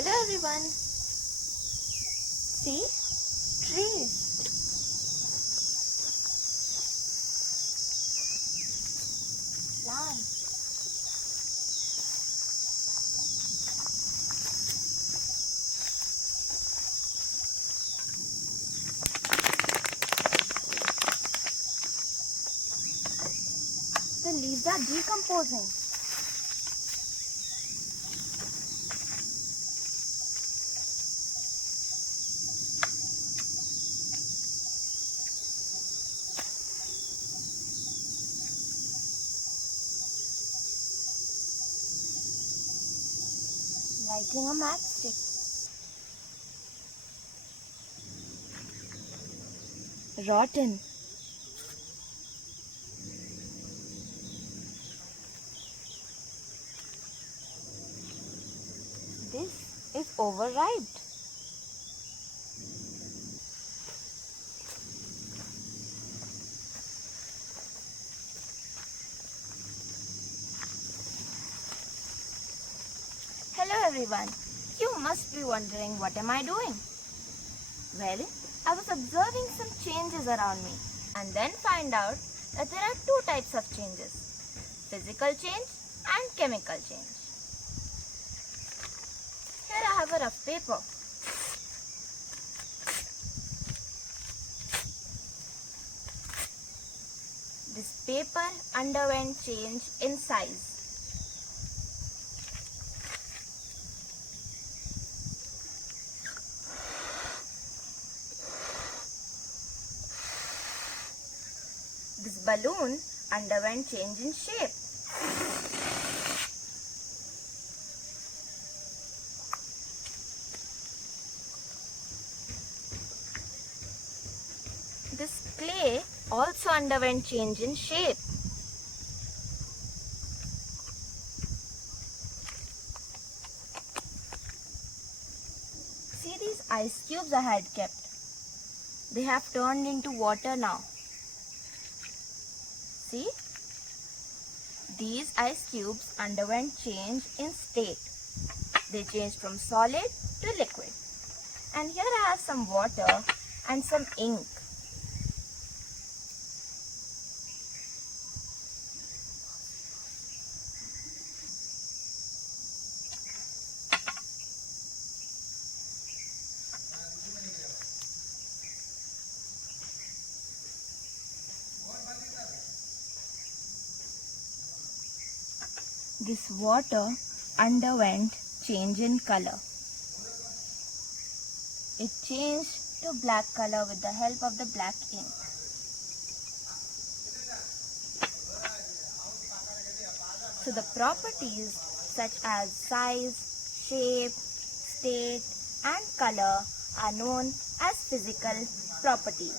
Hello everyone. See? Trees. Plants. The leaves are decomposing. Lighting a matchstick. Rotten. This is overripe. Hello everyone. You must be wondering, what am I doing? Well, I was observing some changes around me and then find out that there are two types of changes: physical change and chemical change. Here I have a rough paper. This paper underwent change in size. This balloon underwent change in shape. This clay also underwent change in shape. See these ice cubes I had kept. They have turned into water now. See? These ice cubes underwent change in state. They changed from solid to liquid. And here I have some water and some ink. This water underwent change in color. It changed to black color with the help of the black ink. So the properties such as size, shape, state and color are known as physical properties,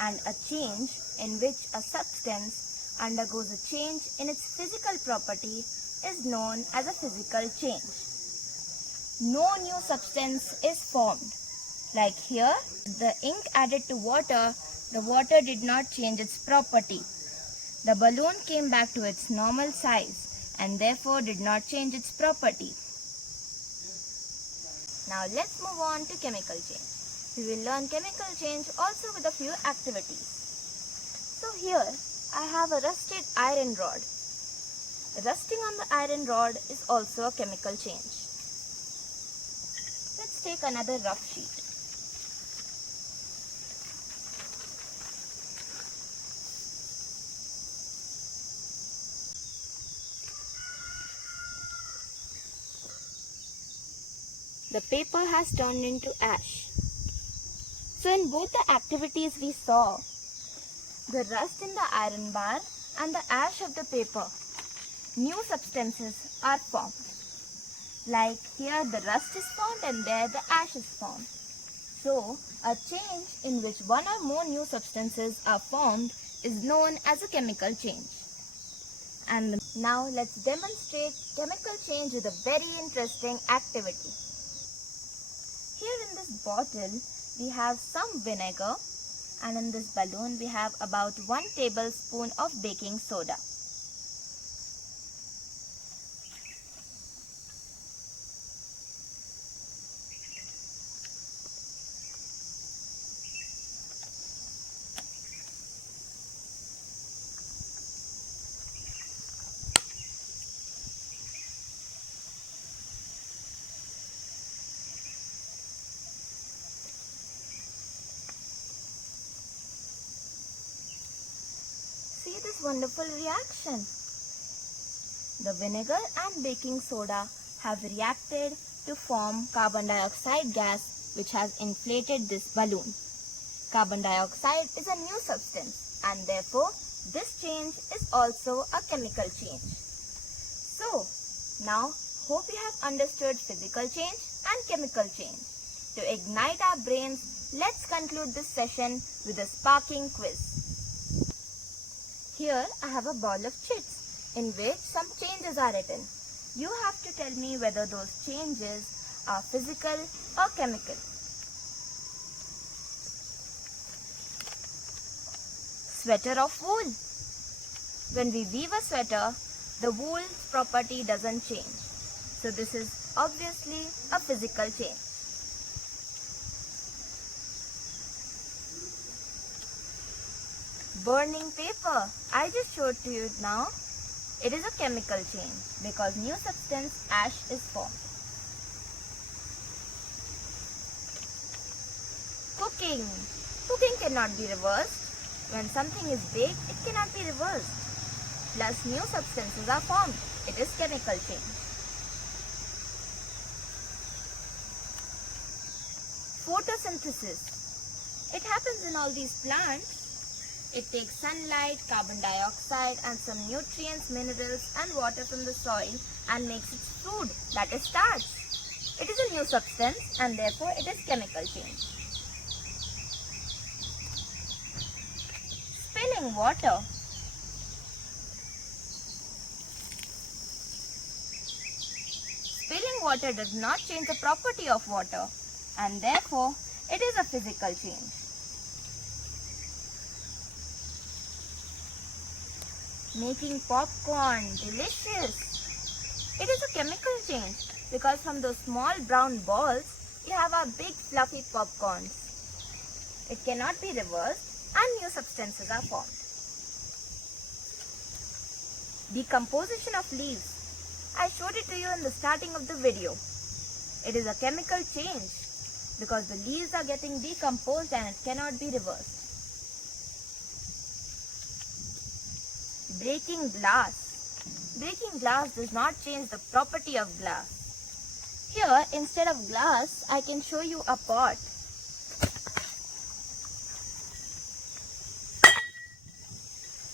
and a change in which a substance undergoes a change in its physical property is known as a physical change. No new substance is formed. Like here, the ink added to water, the water did not change its property. The balloon came back to its normal size and therefore did not change its property. Now let's move on to chemical change. We will learn chemical change also with a few activities. So here I have a rusted iron rod. Rusting on the iron rod is also a chemical change. Let's take another rough sheet. The paper has turned into ash. So in both the activities we saw, the rust in the iron bar and the ash of the paper, new substances are formed. Like here the rust is formed and there the ash is formed. So a change in which one or more new substances are formed is known as a chemical change. And now let's demonstrate chemical change with a very interesting activity. Here in this bottle we have some vinegar, and in this balloon we have about 1 tablespoon of baking soda. this wonderful reaction. The vinegar and baking soda have reacted to form carbon dioxide gas, which has inflated this balloon. Carbon dioxide is a new substance, and therefore this change is also a chemical change. So, now hope you have understood physical change and chemical change. To ignite our brains, let's conclude this session with a sparking quiz. Here I have a ball of chits in which some changes are written. You have to tell me whether those changes are physical or chemical. Sweater of wool. When we weave a sweater, the wool's property doesn't change. So this is obviously a physical change. Burning paper. I just showed to you now. It is a chemical change because new substance ash is formed. Cooking. Cooking cannot be reversed. When something is baked, it cannot be reversed. Plus new substances are formed. It is chemical change. Photosynthesis. It happens in all these plants. It takes sunlight, carbon dioxide and some nutrients, minerals and water from the soil and makes its food, that is starch. It is a new substance and therefore it is chemical change. Spilling water. Spilling water does not change the property of water and therefore it is a physical change. Making popcorn delicious. It is a chemical change because from those small brown balls, you have a big fluffy popcorns. It cannot be reversed and new substances are formed. Decomposition of leaves. I showed it to you in the starting of the video. It is a chemical change because the leaves are getting decomposed and it cannot be reversed. Breaking glass. Breaking glass does not change the property of glass. Here, instead of glass, I can show you a pot.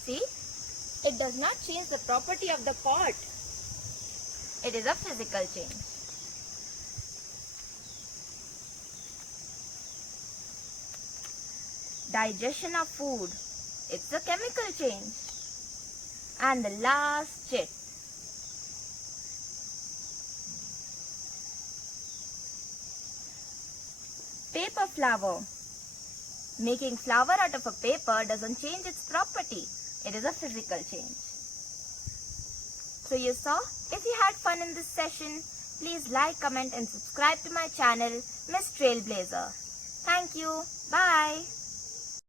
See? It does not change the property of the pot. It is a physical change. Digestion of food. It's a chemical change. And the last chit. Paper flower. Making flower out of a paper doesn't change its property. It is a physical change. So you saw, if you had fun in this session, please like, comment and subscribe to my channel, Miss Trailblazer. Thank you. Bye.